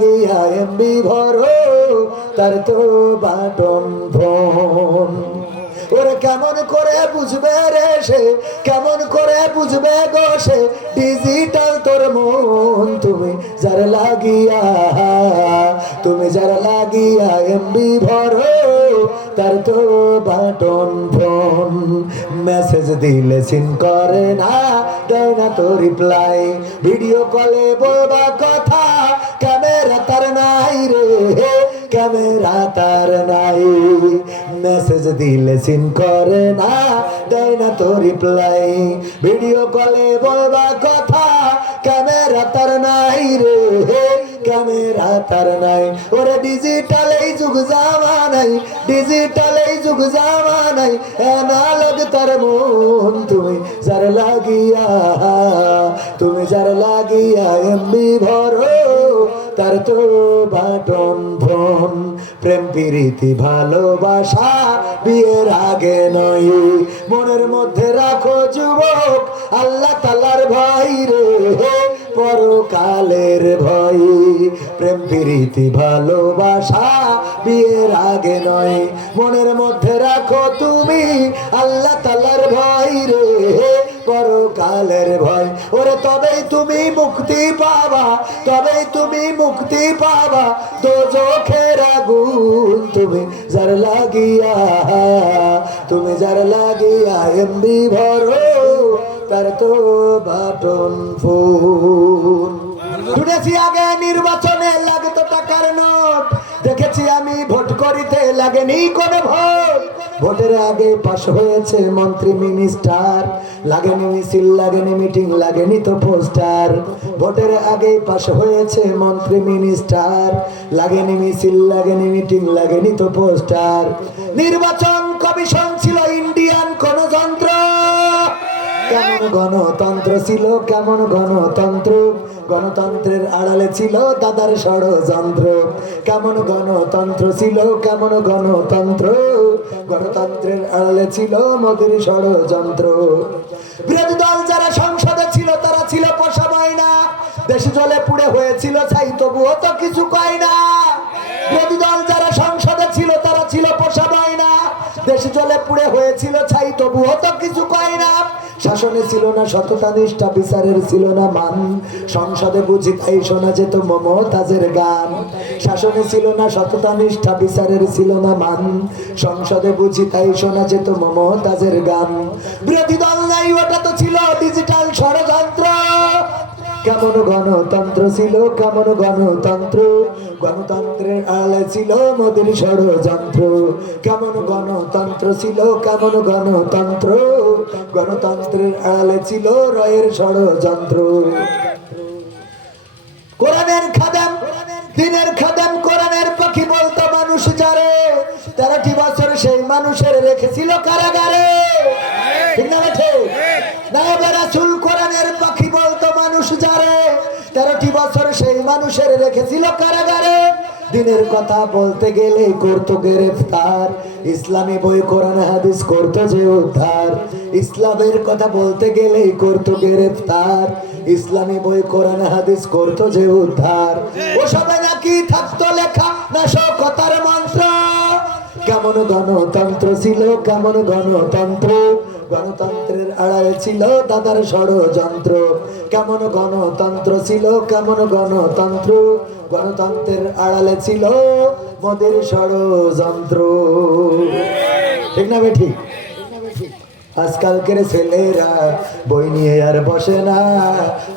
লাগিয়া এমবি ভরো তার তো বাটন ফোন। ওরে কেমন করে বুঝবে রে সে, কেমন করে বুঝবে গো সে ডিজিটাল তোর মন। তুমি যার লাগিয়া, তুমি যার লাগিয়া এমবি ভরো তার তো বাটন ফোন। মেসেজ দিলে সিন করে না, দেয় না তো রিপ্লাই, ভিডিও কলে বলবা কথা ক্যামেরা তার নাই রে, ক্যামেরা তার নাই। মেসেজ দিলে সিন করে না, দেয় না তো রিপ্লাই, ভিডিও কলে বলবা কথা ক্যামেরা তার নাই রে, ক্যামেরা তার নাই। ওরে ডিজিটাল এই যুগ জামানাই, ডিজিটাল এই যুগ জামানাই অ্যানালগ তার মন। তুমি যার লাগিয়া, তুমি যার লাগিয়া এমবি ভরো তার তো বাটন ফোন। প্রেম প্রীতি ভালোবাসা বিয়ের আগে নয়, মনের মধ্যে রাখো যুবক আল্লাহ তাআলার ভয় রে, পরকালের ভয়। প্রেম প্রীতি ভালোবাসা বিয়ের আগে নয়, মনের মধ্যে রাখো তুমি আল্লাহ তাআলার ভয় রে, পরকালের ভয়। ওরে তবেই তুমি মুক্তি পাবা, তবেই তুমি মুক্তি পাবা দোজখের আগুন। তুমি যার লাগিয়া, তুমি যার লাগিয়া এমবি ভরো তার তো বাটন ফোন। শুনেছি আগে নির্বাচনে লাগতো টাকার নোট, দেখেছি আমি ভোট করিতে লাগেনি কোনো ভোট। ভোটের আগে পাশ হয়েছে মন্ত্রী মিনিস্টার, লাগেনি মিছিল, লাগেনি মিটিং, লাগেনি তো পোস্টার। ভোটের আগে পাশ হয়েছে মন্ত্রী মিনিস্টার, লাগেনি মিছিল, লাগেনি মিটিং, লাগেনি তো পোস্টার। নির্বাচন কমিশন ছিল ইন্ডিয়ান কোন যন্ত্র, কেমন গণতন্ত্র ছিল, কেমন গণতন্ত্র, গণতন্ত্রের আড়ালে ছিল দাদার ষড়যন্ত্র। কেমন গণতন্ত্র ছিল, কেমন গণতন্ত্র, গণতন্ত্রের আড়ালে ছিল মোদির ষড়যন্ত্র। বিরোধী দল যারা সংসদে ছিল তারা ছিল পোষা ময়না, দেশ জলে পুড়ে হয়েছিল ছাই তবুও তো কিছু কয় না। বিরোধী দল যারা সংসদে ছিল তারা ছিল পোষা ময়না, দেশ জলে পুড়ে হয়েছিল ছাই তবুও তো কিছু কয় না। শাসনে ছিল না সততা নিষ্ঠা, বিচারের ছিল না মান, সংসদে বুঝি তাই শোনা যেত মমতাজের গান। শাসনে ছিল না সততা নিষ্ঠা, বিচারের ছিল না মান, সংসদে বুঝি তাই শোনা যেত মমতাজের গান। বিরোধী দল নাই ওটা তো ছিল ডিজিটাল ষড়যন্ত্র। কেমন গণতন্ত্র ছিল, কেমন গণতন্ত্র, গণতন্ত্রের আড়ালে ছিল মোদির ষড়যন্ত্র। কেমন গণতন্ত্র ছিল, কেমন গণতন্ত্র, গণতন্ত্রের আড়ালে ছিল রয়ের ষড়যন্ত্র। কোরআনের খাদেম, দিনের খাদেম, কোরআনের পাখি বলতো মানুষ যারে, 13টি বছর সেই মানুষের রেখেছিল কারাগারে। ঠিক না বেঠে? নায়েবে রাসূল কোরআনের পাখি বলতো মানুষ যারে, 13টি বছর সেই মানুষের রেখেছিল কারাগারে। দিনের কথা বলতে গেলে করতো গ্রেফতার, ইসলামী বই কোরআন হাদিস করতো যে উদ্ধার। ইসলামের কথা বলতে গেলেই করতো গ্রেফতার, ইসলামী বই কোরআন হাদিস করতো যে উদ্ধার। ওসবে নাকি থাকতো লেখা নাশকতার মন্ত্র। কেমন গণতন্ত্র ছিল, কেমন গণতন্ত্র, গণতন্ত্রের আড়ালে ছিল দাদার ষড়যন্ত্র। কেমন গণতন্ত্র ছিল, কেমন গণতন্ত্র, গণতন্ত্রের আড়ালে ছিল মোদির ষড়যন্ত্র। ঠিক না বেঠিক? আজকালকের ছেলেরা বই নিয়ে আর বসে না,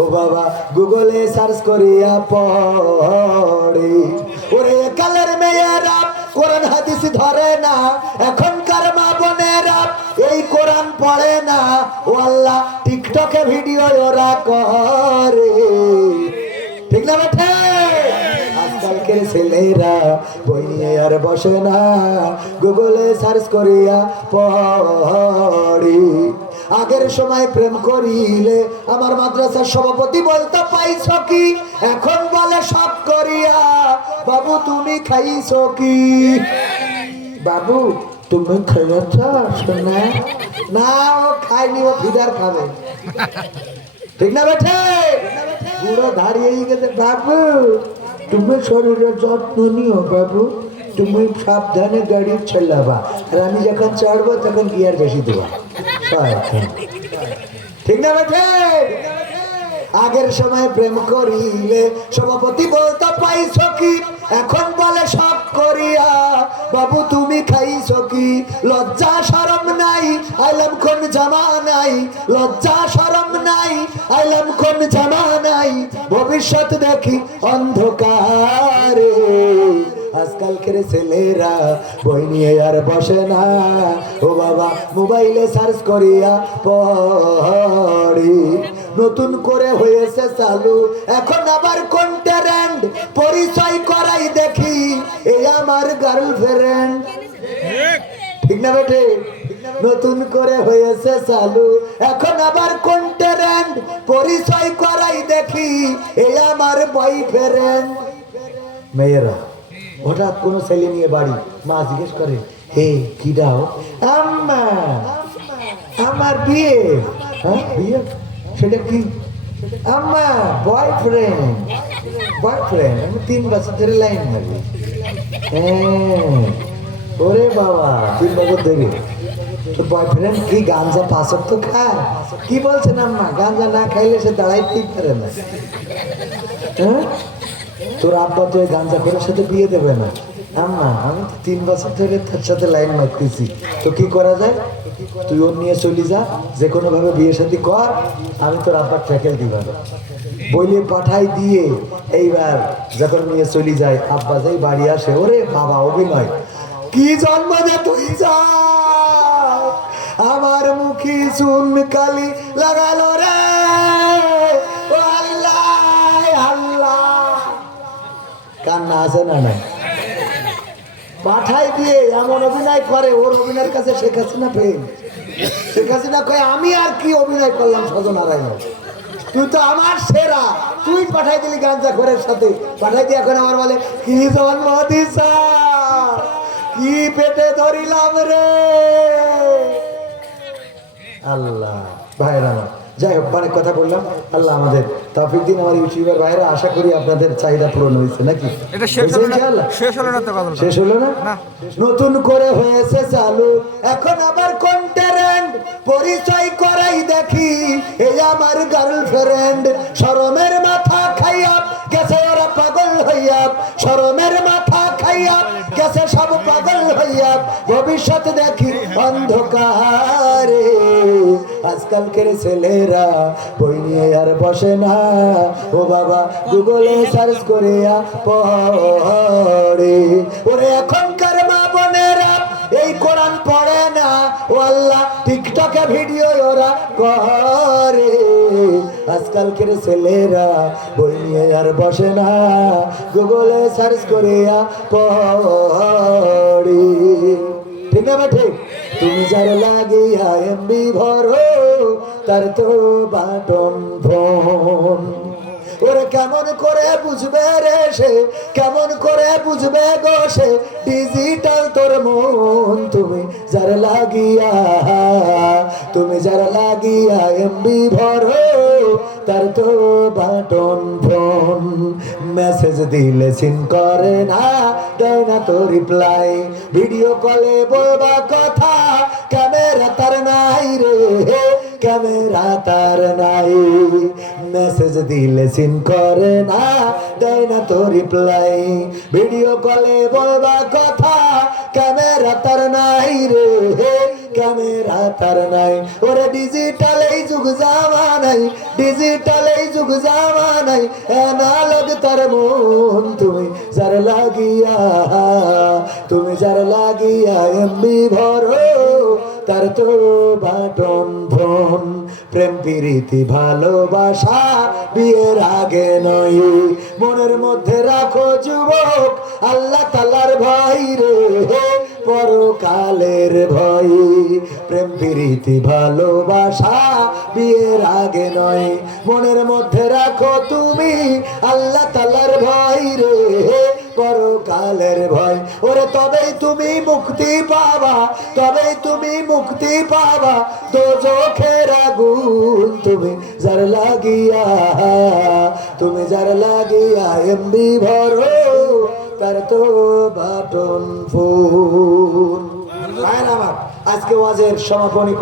ও বাবা গুগলে সার্চ করিয়া পড়ে। ওরে কালের মেয়েরা কোরআন হাদিস ধরে না, এখনকার মা বোনেরা এই কোরআন পড়ে না। ও আল্লাহ টিকটকে ভিডিও ওরা করে। ঠিক না বেঠে? আজকালকের ছেলেরা বই নিয়ে আর বসে না, গুগলে সার্চ করিয়া পড়ি। আগের সময় প্রেম করিলে আমার মাদ্রাসার সভাপতি বলতো পাইছো কি, এখন বলে সব করিয়া বাবু তুমি খাইছো কি। বাবু তুমি খেয়েছ না? না ও খাইনি, ও ফিডার খাবে। ঠিক না বেঠে? বুড়ো দাঁড়িয়ে গেছে, বাবু তুমি শরীরের যত্ন নিও বাবু, তুমি সাবধানে গাড়ি চালাবা, আর আমি যখন চড়বো তখন গিয়ার বেশি দেবা। ঠিক না বেঠে? আগের সময় প্রেম করিলে সভাপতি বলতো পাইছো কি, এখন বলে সব করিয়া বাবু তুমি খাইছো কি? লজ্জা শরম নাই, আইলাম কোন জামানাই, লজ্জা শরম নাই, আইলাম কোন জামানাই, ভবিষ্যৎ দেখি অন্ধকারে। আজকালকের ছেলেরা বই নিয়ে আর বসে না, ও বাবা মোবাইলে সার্চ করিয়া পড়ি। নতুন করে হয়েছে চালু এখন আবার কোন ট্রেন্ড, পরিচয় করাই দেখি এই আমার গার্লফ্রেন্ড। ঠিক না বেটে? নতুন করে হয়েছে চালু এখন আবার কোন ট্রেন্ড, পরিচয় করাই দেখি এই আমার বয়ফ্রেন্ড। মেয়েরা হঠাৎ কোনো ছেলে নিয়ে বাড়ি, মা জিজ্ঞেস করে হে কি দাও? আম্মা আমার বিয়ে। হ্যাঁ বিয়ে? সেটা কি? আম্মা বয়ফ্রেন্ড। বয়ফ্রেন্ড? আমি 3 বছর ধরে লাইন মারি। হ্যাঁ ওরে বাবা 3 বছর ধরে তো বয়ফ্রেন্ড কি গাঞ্জা পাঁচক তো খায়? কি বলছেন আম্মা? গাঞ্জা না খাইলে সে দাঁড়াইতেই পারে না। হ্যাঁ তোর আব্বা তো ওই গাঞ্জা করার সাথে বিয়ে দেবে না। আম্মা আমি তো 3 বছর ধরে তার সাথে লাইন মারতেছি, তো কি করা যায়? তুই ওর নিয়ে চলি যা, যে কোনো ভাবে বিয়ে শাদী কর, আমি তোর আব্বার ট্যাকেল দিবা বইলে পাঠাই দিয়ে। এইবার যখন নিয়ে চলি যায়, আব্বা যেই বাড়ি আসে, ওরে বাবা অভিনয় কি জন্ম দে তুই যা, আমার মুখে চুন কালি লাগালো রে, ও আল্লাহ আল্লাহ। কান্না আছে না? নাই পাঠাই দিয়ে এমন অভিনয় করে, ওর অভিনয়ের কাছে শেখ হাসিনা ফেল। শেখ হাসিনা কয় আমি আর কি অভিনয় করলাম সজনারায়ণ, তুই তো আমার সেরা, তুই পাঠাই দিলি গাঞ্জা ঘরের সাথে। পাঠাই দিয়ে এখন আমার বলে কি জন্ম দিছা, কি পেটে ধরিলাম রে। আল্লাহ ভাইরা, যাই হোক অনেক কথা বললাম। আল্লাহ আমাদের তৌফিক দিন। আমার ইউটিউবার ভাইরা, আশা করি আপনাদের চাহিদা পূরণ হয়েছে নাকি? শেষ হলো না? নতুন করে হয়েছে চালু এখন আবার কোন ট্রেন্ড, পরিচয় করাই দেখি এই আমার গার্লফ্রেন্ড। শরমের মাথা খাইয়া গেছে ওরা পাগল হইয়া, শরমের মাথা খাইয়া গেছে সব পাগল হইয়া, ভবিষ্যৎ দেখি অন্ধকারে। আজকালকের ছেলেরা বই নিয়ে আর বসে না, ও বাবা গুগলে সার্চ করিয়া পড়ে। ওরে এখনকার মা বোনেরা এই কোরআন পড়ে না, ও আল্লাহ টিকটকে ভিডিও ওরা করে। আজকালকের ছেলেরা বই নিয়ে আর বসে না, গুগলে সার্চ করিয়া পড়ে। ঠিক না ঠিক? তুমি যার লাগিয়া এমবি ভরো, তার তো বাটন ফোন। ওরে কেমন করে বুঝবে রে সে, কেমন করে বুঝবে গো সে, ডিজিটাল তোর মন। তুমি যার লাগিয়া, তুমি যার লাগিয়া এমবি ভরো, তার তো বাটন ফোন। মেসেজ দিলে সিন করে না, দেয় না তো রিপ্লাই, ভিডিও কলে বলবা কথা, ক্যামেরা তার নাই রে, ক্যামেরা তার নাই। মেসেজ দিলে সিন করে না, দেয় না তো রিপ্লাই, ভিডিও কলে বলবা কথা, ক্যামেরা তার নাই রে, ক্যামেরা তার নাই। ওরে ডিজিটাল এই যুগ জামানাই, ডিজিটাল এই যুগ জামানাই, অ্যানালগ তার মন। তুমি যার লাগিয়া, তুমি যার লাগিয়া এমবি ভরো, তার তো বাটন ফোন। প্রেম প্রীতি ভালোবাসা বিয়ের আগে নয়, মনের মধ্যে রাখো যুবক আল্লাহ তাআলার ভয় রে, পরকালের ভয়। প্রেম প্রীতি ভালোবাসা বিয়ের আগে নয়, মনের মধ্যে রাখো তুমি আল্লাহ তাআলার ভয় রে, পরকালের ভয়। ওরে তবেই তুমি মুক্তি পাবা, তবেই তুমি মুক্তি পাবা দোজখের আগুন তুমি যার লাগিয়া, তুমি যার লাগিয়া এমবি ভরো তার তো বাটন ফুল। ভাইরা আমার, আজকে ওয়াজের সমাপনী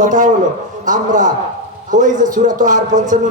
কথা হলো আমরা ওই যে সূরা তাহার ৫৫